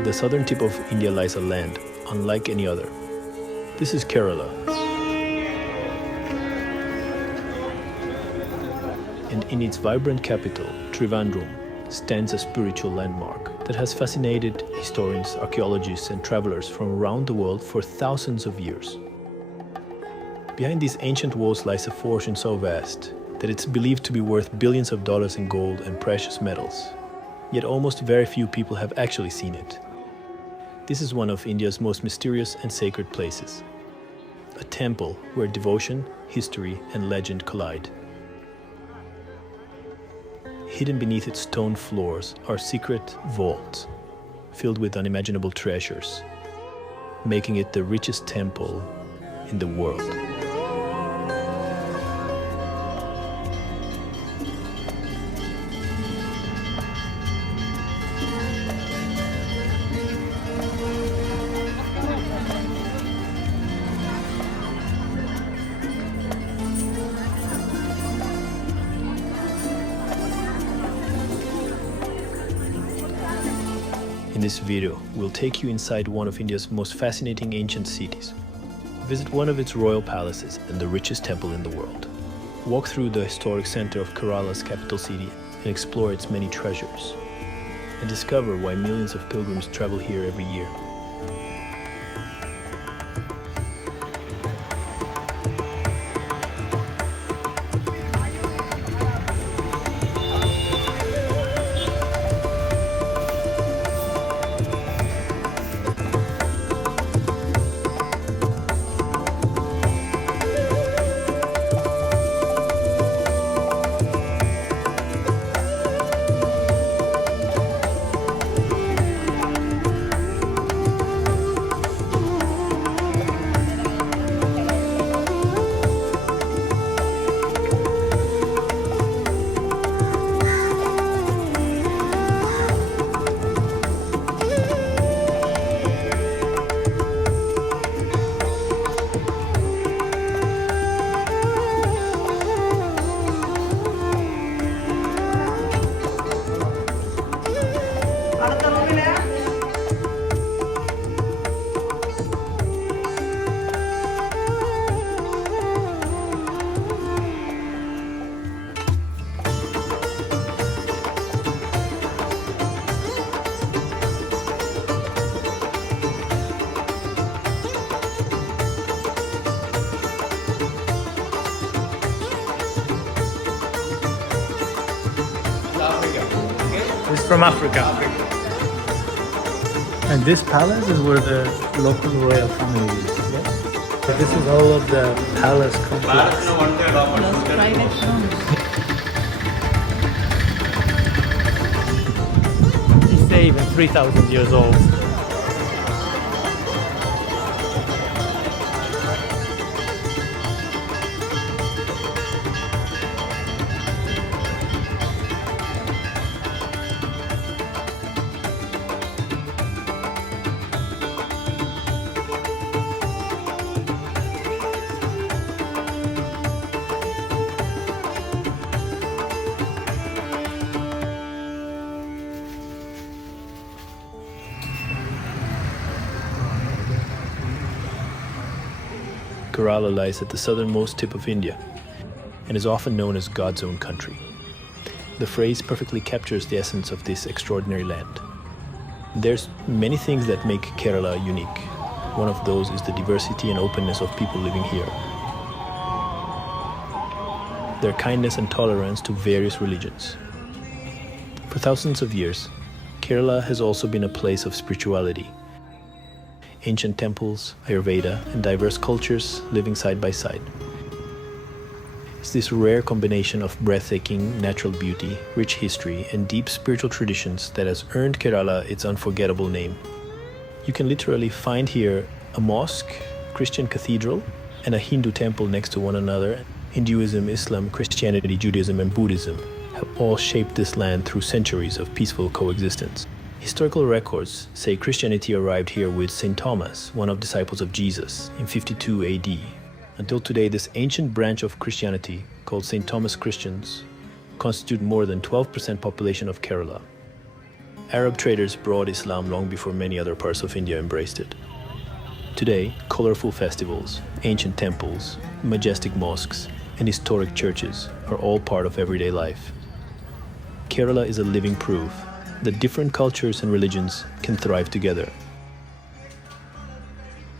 At the southern tip of India lies a land unlike any other. This is Kerala. And in its vibrant capital, Trivandrum, stands a spiritual landmark that has fascinated historians, archaeologists, and travelers from around the world for thousands of years. Behind these ancient walls lies a fortune so vast that it's believed to be worth billions of dollars in gold and precious metals. Yet almost very few people have actually seen it. This is one of India's most mysterious and sacred places. A temple where devotion, history, and legend collide. Hidden beneath its stone floors are secret vaults filled with unimaginable treasures, making it the richest temple in the world. In this video, we'll take you inside one of India's most fascinating ancient cities. Visit one of its royal palaces and the richest temple in the world. Walk through the historic center of Kerala's capital city and explore its many treasures. And discover why millions of pilgrims travel here every year. It's from Africa. And this palace is where the local royal family is. Yes. So this is all of the palace complex. They say even 3,000 years old. Kerala lies at the southernmost tip of India and is often known as God's own country. The phrase perfectly captures the essence of this extraordinary land. There's many things that make Kerala unique. One of those is the diversity and openness of people living here. Their kindness and tolerance to various religions. For thousands of years, Kerala has also been a place of spirituality. Ancient temples, Ayurveda, and diverse cultures living side by side. It's this rare combination of breathtaking natural beauty, rich history, and deep spiritual traditions that has earned Kerala its unforgettable name. You can literally find here a mosque, Christian cathedral, and a Hindu temple next to one another. Hinduism, Islam, Christianity, Judaism, and Buddhism have all shaped this land through centuries of peaceful coexistence. Historical records say Christianity arrived here with St. Thomas, one of the disciples of Jesus, in 52 AD. Until today, this ancient branch of Christianity, called St. Thomas Christians, constitute more than 12% population of Kerala. Arab traders brought Islam long before many other parts of India embraced it. Today, colorful festivals, ancient temples, majestic mosques, and historic churches are all part of everyday life. Kerala is a living proof that different cultures and religions can thrive together.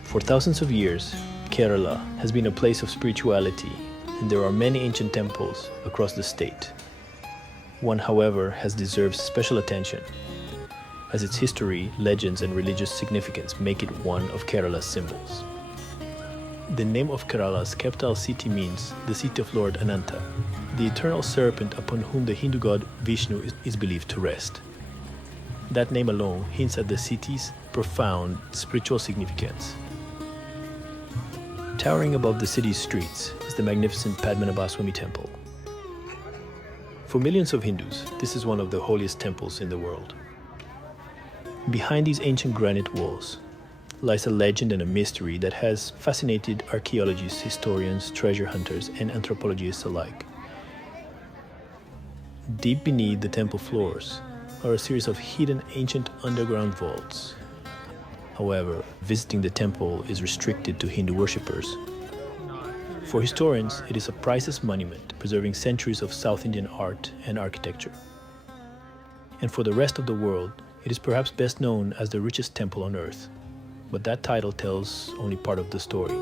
For thousands of years, Kerala has been a place of spirituality, and there are many ancient temples across the state. One, however, has deserved special attention, as its history, legends, and religious significance make it one of Kerala's symbols. The name of Kerala's capital city means the seat of Lord Ananta, the eternal serpent upon whom the Hindu god Vishnu is believed to rest. That name alone hints at the city's profound spiritual significance. Towering above the city's streets is the magnificent Padmanabhaswamy Temple. For millions of Hindus, this is one of the holiest temples in the world. Behind these ancient granite walls lies a legend and a mystery that has fascinated archaeologists, historians, treasure hunters, and anthropologists alike. Deep beneath the temple floors are a series of hidden ancient underground vaults. However, visiting the temple is restricted to Hindu worshippers. For historians, it is a priceless monument preserving centuries of South Indian art and architecture. And for the rest of the world, it is perhaps best known as the richest temple on earth. But that title tells only part of the story.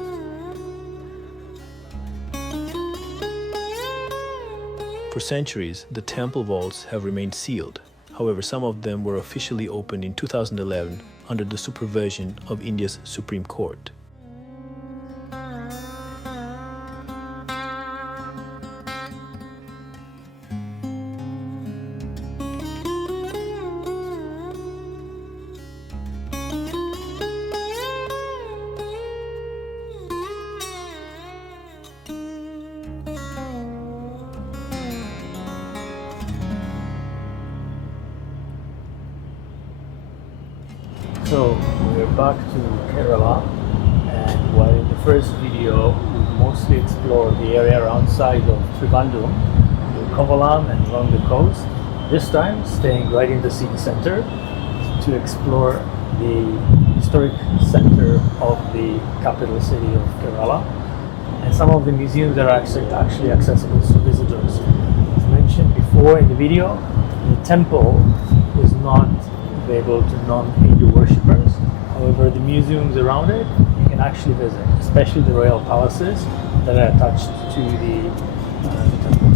For centuries, the temple vaults have remained sealed. However, some of them were officially opened in 2011 under the supervision of India's Supreme Court. So we're back to Kerala, and while in the first video we mostly explored the area outside of Trivandrum, the Kovalam and along the coast, this time staying right in the city center to explore the historic center of the capital city of Kerala and some of the museums that are actually accessible to visitors. As mentioned before in the video, the temple is not available to non-Hindu worshippers. However, the museums around it you can actually visit, especially the royal palaces that are attached to the temple.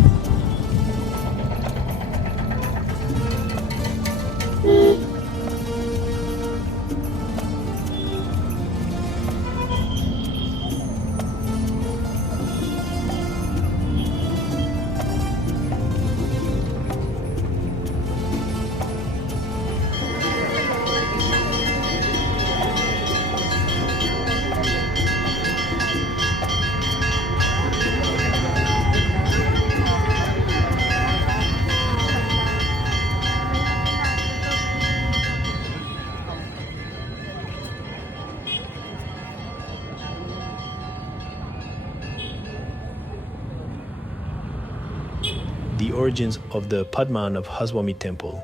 The origins of the Padmanabhaswamy Temple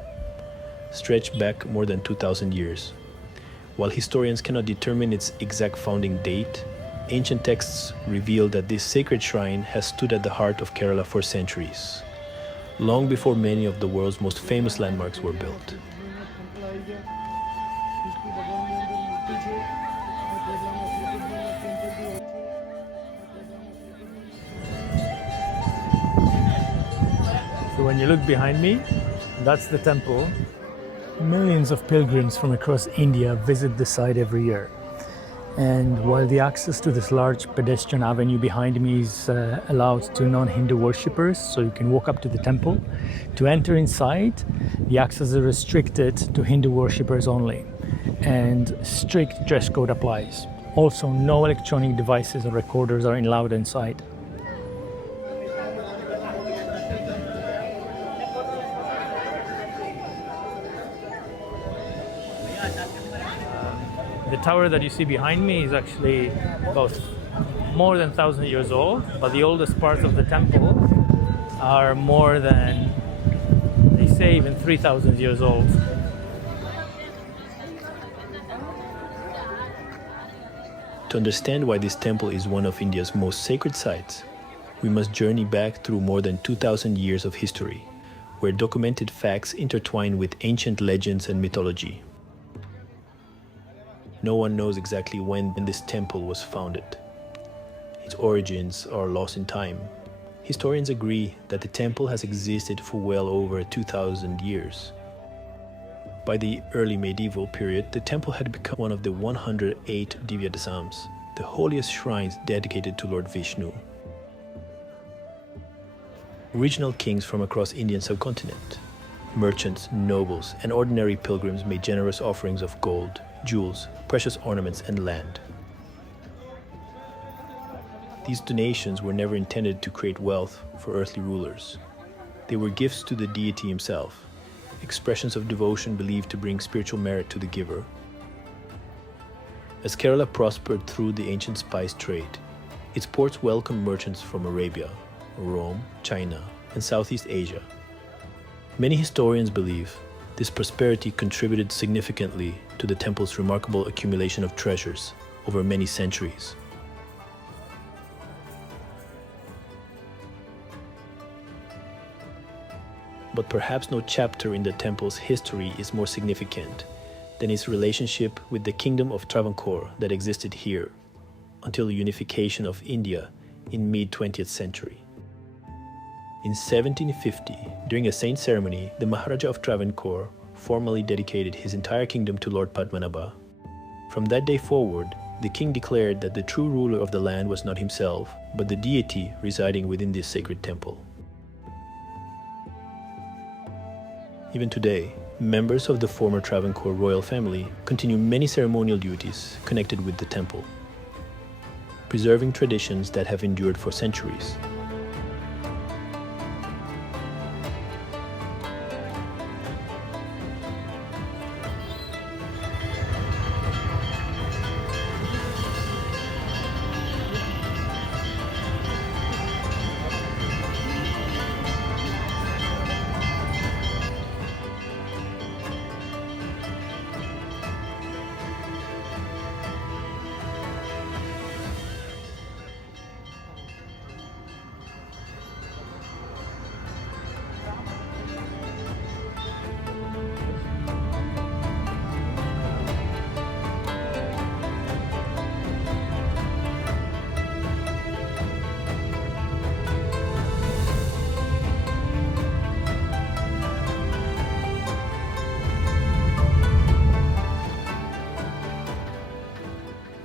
stretch back more than 2,000 years. While historians cannot determine its exact founding date, ancient texts reveal that this sacred shrine has stood at the heart of Kerala for centuries, long before many of the world's most famous landmarks were built. So when you look behind me, that's the temple. Millions of pilgrims from across India visit the site every year. And while the access to this large pedestrian avenue behind me is allowed to non-Hindu worshippers, so you can walk up to the temple, to enter inside, the access is restricted to Hindu worshippers only. And strict dress code applies. Also, no electronic devices or recorders are allowed inside. The tower that you see behind me is actually about more than 1,000 years old, but the oldest parts of the temple are more than, they say, even 3,000 years old. To understand why this temple is one of India's most sacred sites, we must journey back through more than 2,000 years of history, where documented facts intertwine with ancient legends and mythology. No one knows exactly when this temple was founded. Its origins are lost in time. Historians agree that the temple has existed for well over 2,000 years. By the early medieval period, the temple had become one of the 108 Divyadasams, the holiest shrines dedicated to Lord Vishnu. Regional kings from across the Indian subcontinent, merchants, nobles, and ordinary pilgrims made generous offerings of gold, jewels, precious ornaments, and land. These donations were never intended to create wealth for earthly rulers. They were gifts to the deity himself, expressions of devotion believed to bring spiritual merit to the giver. As Kerala prospered through the ancient spice trade, its ports welcomed merchants from Arabia, Rome, China, and Southeast Asia. Many historians believe this prosperity contributed significantly to the temple's remarkable accumulation of treasures over many centuries. But perhaps no chapter in the temple's history is more significant than its relationship with the kingdom of Travancore that existed here until the unification of India in mid-20th century. In 1750, during a saint ceremony, the Maharaja of Travancore formally dedicated his entire kingdom to Lord Padmanabha. From that day forward, the king declared that the true ruler of the land was not himself, but the deity residing within this sacred temple. Even today, members of the former Travancore royal family continue many ceremonial duties connected with the temple, preserving traditions that have endured for centuries.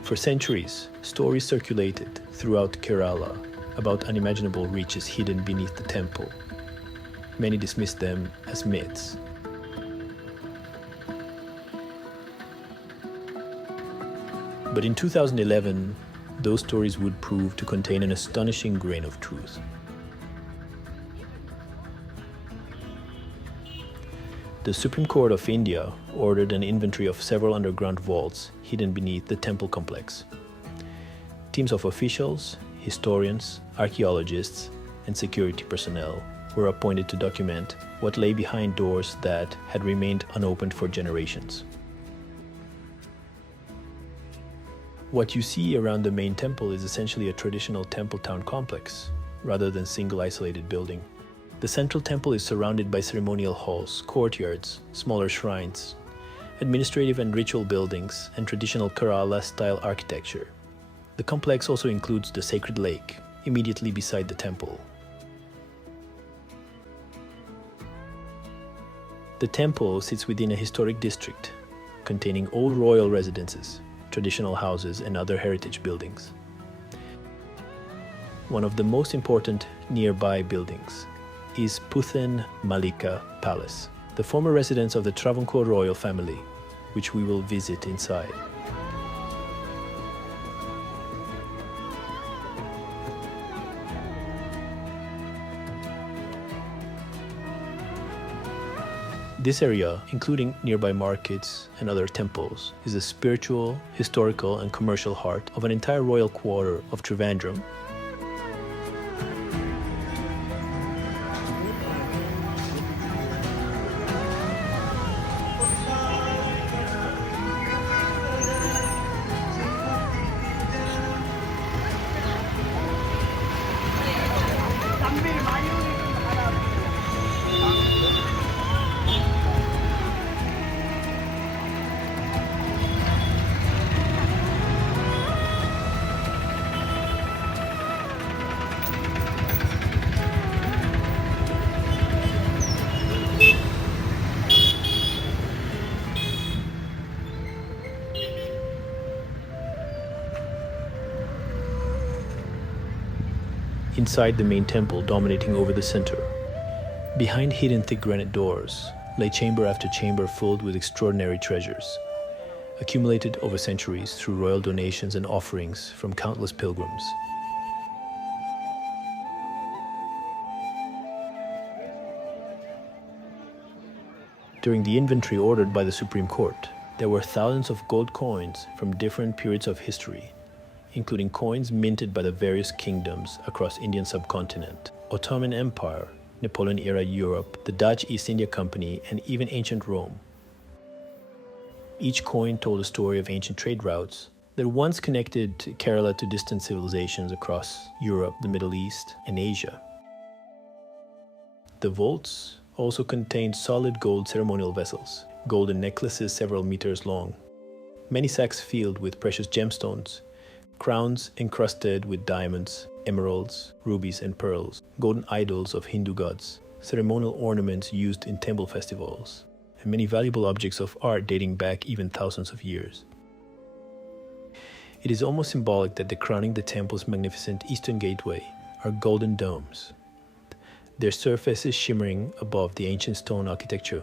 For centuries, stories circulated throughout Kerala about unimaginable riches hidden beneath the temple. Many dismissed them as myths. But in 2011, those stories would prove to contain an astonishing grain of truth. The Supreme Court of India ordered an inventory of several underground vaults hidden beneath the temple complex. Teams of officials, historians, archaeologists, and security personnel were appointed to document what lay behind doors that had remained unopened for generations. What you see around the main temple is essentially a traditional temple town complex, rather than single isolated building. The central temple is surrounded by ceremonial halls, courtyards, smaller shrines, administrative and ritual buildings, and traditional Kerala-style architecture. The complex also includes the sacred lake, immediately beside the temple. The temple sits within a historic district, containing old royal residences, traditional houses, and other heritage buildings. One of the most important nearby buildings is Puthen Malika Palace, the former residence of the Travancore royal family, which we will visit inside. This area, including nearby markets and other temples, is the spiritual, historical, and commercial heart of an entire royal quarter of Trivandrum. inside the main temple dominating over the center. Behind hidden thick granite doors lay chamber after chamber filled with extraordinary treasures, accumulated over centuries through royal donations and offerings from countless pilgrims. During the inventory ordered by the Supreme Court, there were thousands of gold coins from different periods of history, including coins minted by the various kingdoms across Indian subcontinent, Ottoman Empire, Napoleon-era Europe, the Dutch East India Company, and even ancient Rome. Each coin told a story of ancient trade routes that once connected Kerala to distant civilizations across Europe, the Middle East, and Asia. The vaults also contained solid gold ceremonial vessels, golden necklaces several meters long, many sacks filled with precious gemstones, crowns encrusted with diamonds, emeralds, rubies, and pearls, golden idols of Hindu gods, ceremonial ornaments used in temple festivals, and many valuable objects of art dating back even thousands of years. It is almost symbolic that crowning the temple's magnificent eastern gateway are golden domes, their surfaces shimmering above the ancient stone architecture,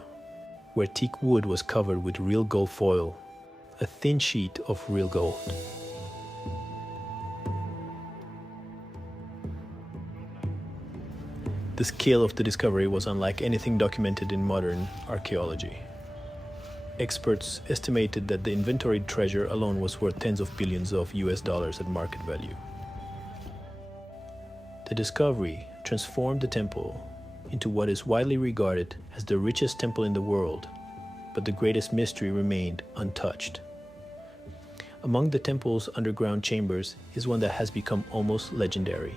where teak wood was covered with real gold foil, a thin sheet of real gold. The scale of the discovery was unlike anything documented in modern archaeology. Experts estimated that the inventoried treasure alone was worth tens of billions of US dollars at market value. The discovery transformed the temple into what is widely regarded as the richest temple in the world, but the greatest mystery remained untouched. Among the temple's underground chambers is one that has become almost legendary.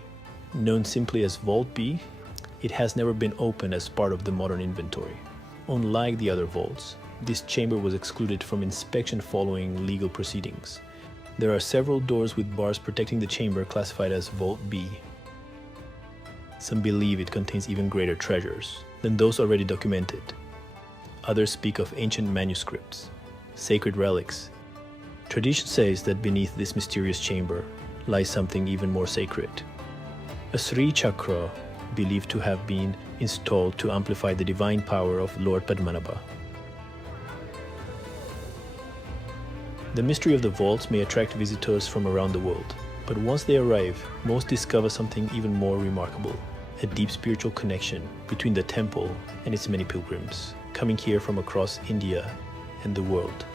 Known simply as Vault B, it has never been opened as part of the modern inventory. Unlike the other vaults, this chamber was excluded from inspection following legal proceedings. There are several doors with bars protecting the chamber classified as Vault B. Some believe it contains even greater treasures than those already documented. Others speak of ancient manuscripts, sacred relics. Tradition says that beneath this mysterious chamber lies something even more sacred. A Sree chakra believed to have been installed to amplify the divine power of Lord Padmanabha. The mystery of the vaults may attract visitors from around the world, but once they arrive, most discover something even more remarkable: a deep spiritual connection between the temple and its many pilgrims, coming here from across India and the world.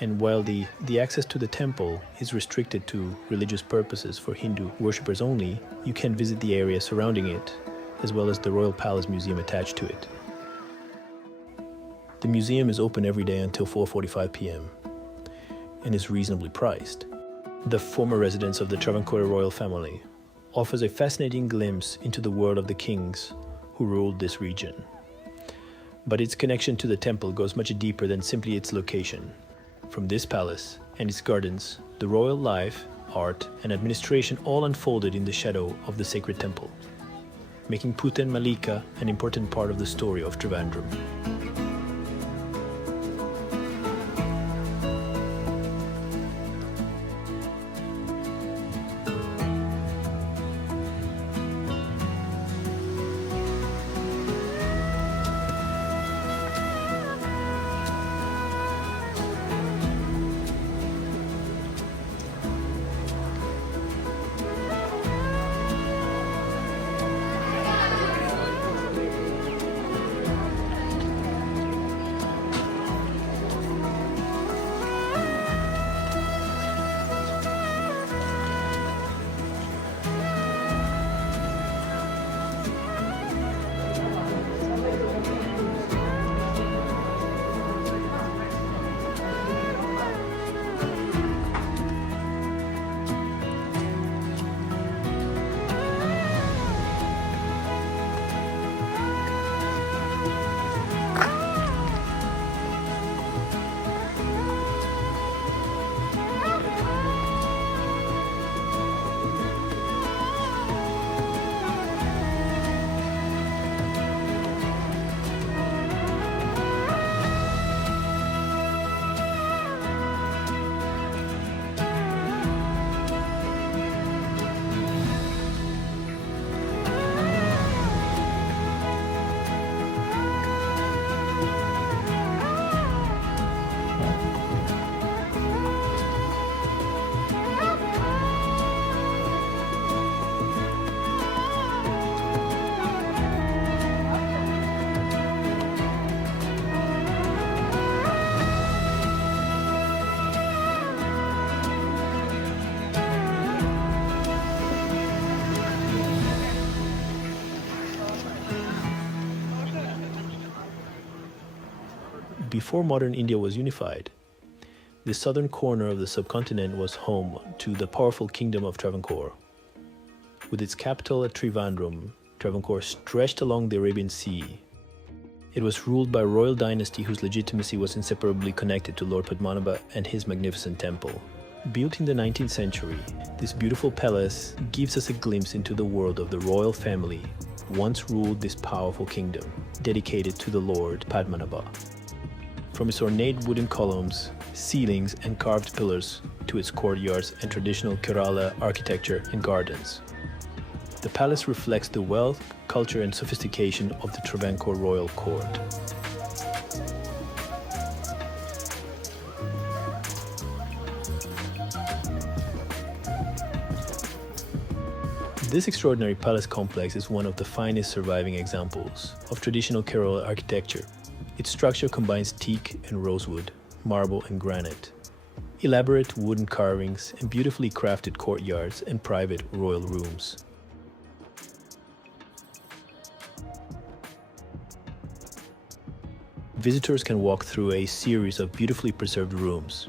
And while the access to the temple is restricted to religious purposes for Hindu worshippers only, you can visit the area surrounding it, as well as the Royal Palace Museum attached to it. The museum is open every day until 4:45 p.m. and is reasonably priced. The former residence of the Travancore royal family offers a fascinating glimpse into the world of the kings who ruled this region. But its connection to the temple goes much deeper than simply its location. From this palace and its gardens, the royal life, art, and administration all unfolded in the shadow of the sacred temple, making Puten Malika an important part of the story of Trivandrum. before modern India was unified, the southern corner of the subcontinent was home to the powerful kingdom of Travancore. With its capital at Trivandrum, Travancore stretched along the Arabian Sea. It was ruled by a royal dynasty whose legitimacy was inseparably connected to Lord Padmanabha and his magnificent temple. Built in the 19th century, this beautiful palace gives us a glimpse into the world of the royal family once ruled this powerful kingdom, dedicated to the Lord Padmanabha. From its ornate wooden columns, ceilings and carved pillars to its courtyards and traditional Kerala architecture and gardens, the palace reflects the wealth, culture and sophistication of the Travancore royal court. This extraordinary palace complex is one of the finest surviving examples of traditional Kerala architecture. Its structure combines teak and rosewood, marble and granite, elaborate wooden carvings and beautifully crafted courtyards and private royal rooms. Visitors can walk through a series of beautifully preserved rooms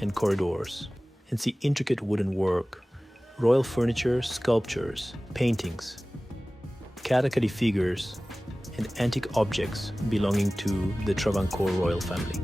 and corridors and see intricate wooden work, royal furniture, sculptures, paintings, katakati figures, and antique objects belonging to the Travancore royal family.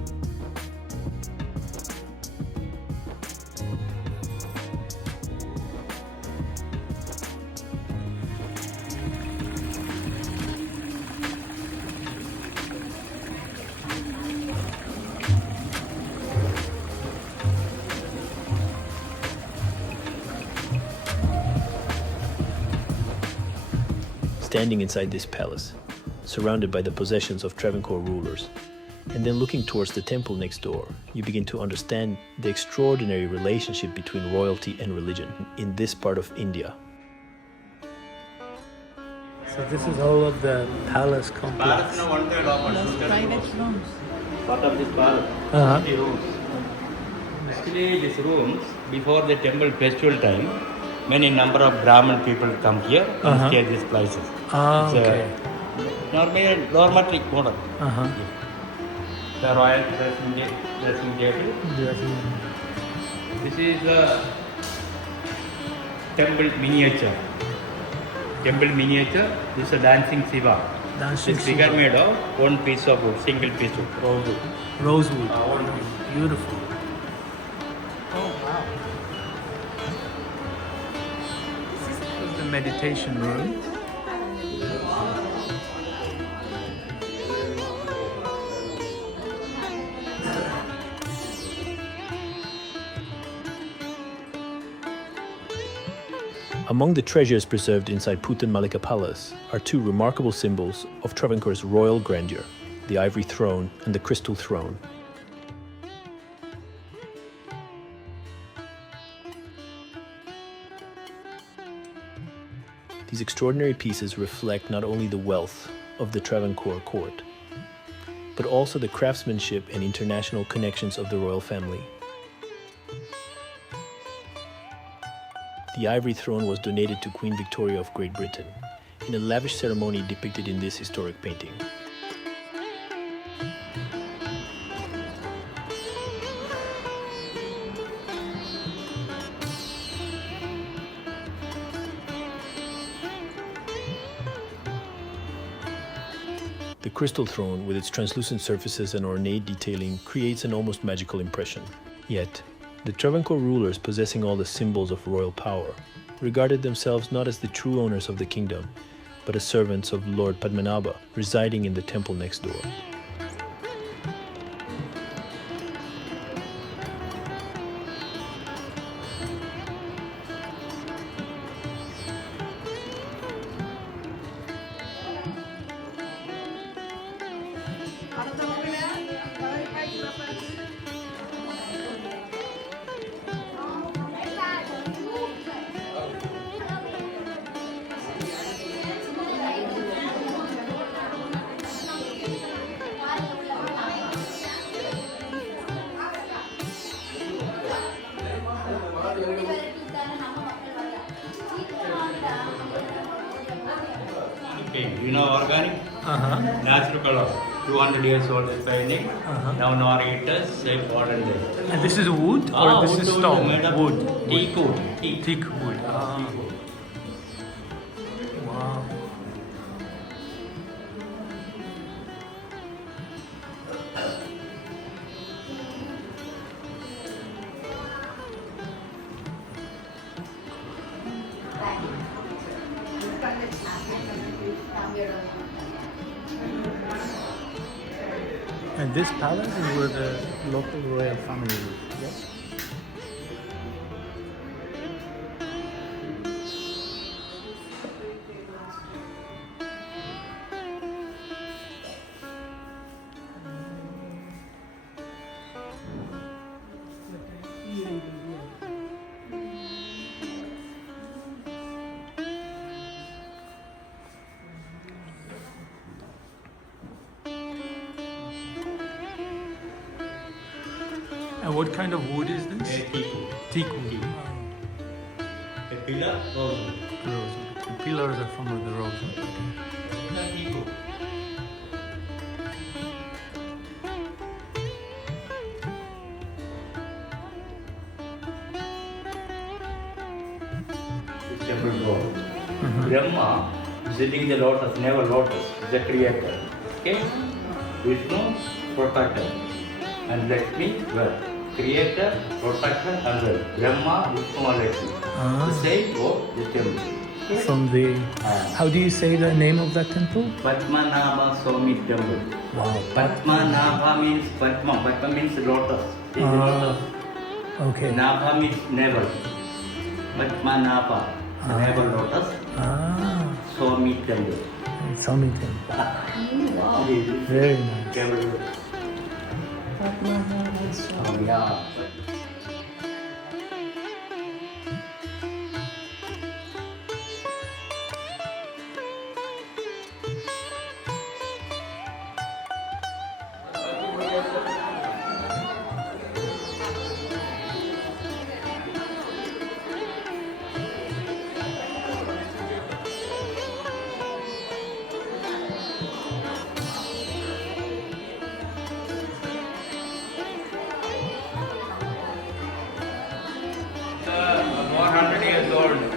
Standing inside this palace, surrounded by the possessions of Travancore rulers, and then looking towards the temple next door, you begin to understand the extraordinary relationship between royalty and religion in this part of India. So this is all of the palace complex. Those private rooms. Part of this palace, 50 rooms. Actually, these rooms, before the temple festival time, many number of Brahmin people come here and stay these places. It's Okay. normally dormitory model. The royal dressing table. This is the temple miniature. This is a dancing Shiva. Dancing This figure Shiva. made of one piece of wood, single piece of rosewood. Rosewood. One piece. Beautiful. Oh, wow. This is the meditation room. Among the treasures preserved inside Putan Malika Palace are two remarkable symbols of Travancore's royal grandeur, the ivory throne and the crystal throne. These extraordinary pieces reflect not only the wealth of the Travancore court, but also the craftsmanship and international connections of the royal family. The ivory throne was donated to Queen Victoria of Great Britain in a lavish ceremony depicted in this historic painting. The crystal throne, with its translucent surfaces and ornate detailing, creates an almost magical impression. Yet, the Travancore rulers, possessing all the symbols of royal power, regarded themselves not as the true owners of the kingdom, but as servants of Lord Padmanabha, residing in the temple next door. Okay, you know organic? Natural color. 200 years old is painting. Now no eaters, same modern day. And this is wood or this wood is wood stone? made of Wood. teak wood. Teak. Thick wood. Wow. And this palace is where the local royal family lives, yes? And what kind of wood is this? Teak wood. Teak wood. A pillar, rosewood. Rosewood. The pillars are from the rosewood. No, teak wood. This temple gold. Brahma is sitting the lotus, never lotus, is the creator. Okay? Vishnu, protector. And Lakshmi, wealth. Creator, protector, and wealth. Brahma, Vishnu, and Lakshmi. The same of the temple. Okay? From the... How do you say the name of that temple? Padmanabhaswamy Temple. Wow. Padmanabha means Padma. Padma means lotus. Okay. Nabha means navel. Padmanabha, navel lotus. Swami Temple. Swami Temple. Wow. Very nice. Temple. Yeah.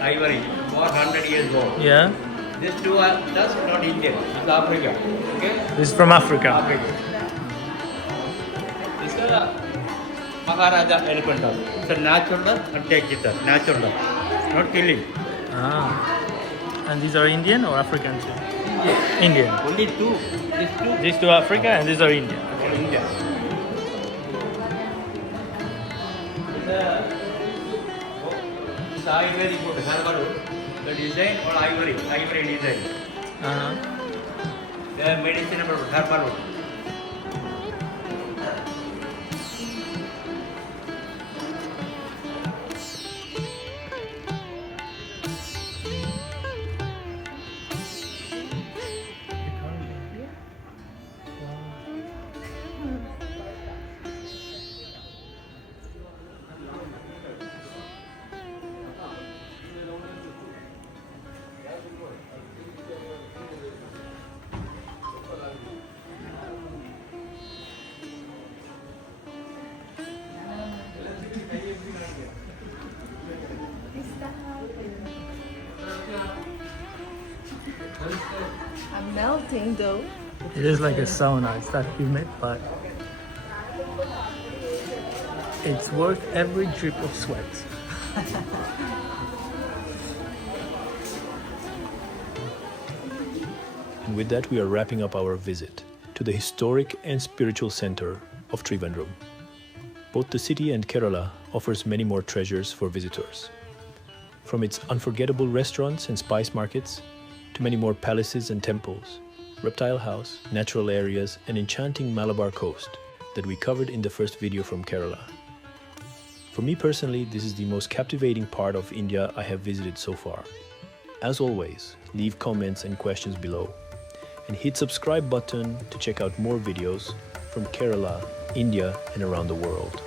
Ivory, 400 years old. Yeah? These two are just not Indian, it's Africa. Okay? This is from Africa. Africa. This is a Maharaja elephant dog. It's a natural dog and take it up. Natural dog. Not killing. And these are Indian or African too? Indian. Only two. These two. These two are Africa and these are Indian. Are Indian. It's ivory good. Herbal. The design or ivory design. The medicinable herbal. I'm melting though. It is like a sauna. It's that humid, but it's worth every drip of sweat. And with that, we are wrapping up our visit to the historic and spiritual center of Trivandrum. Both the city and Kerala offers many more treasures for visitors. From its unforgettable restaurants and spice markets, to many more palaces and temples, reptile house, natural areas, and enchanting Malabar coast that we covered in the first video from Kerala. For me personally, this is the most captivating part of India I have visited so far. As always, leave comments and questions below, and hit subscribe button to check out more videos from Kerala, India, and around the world.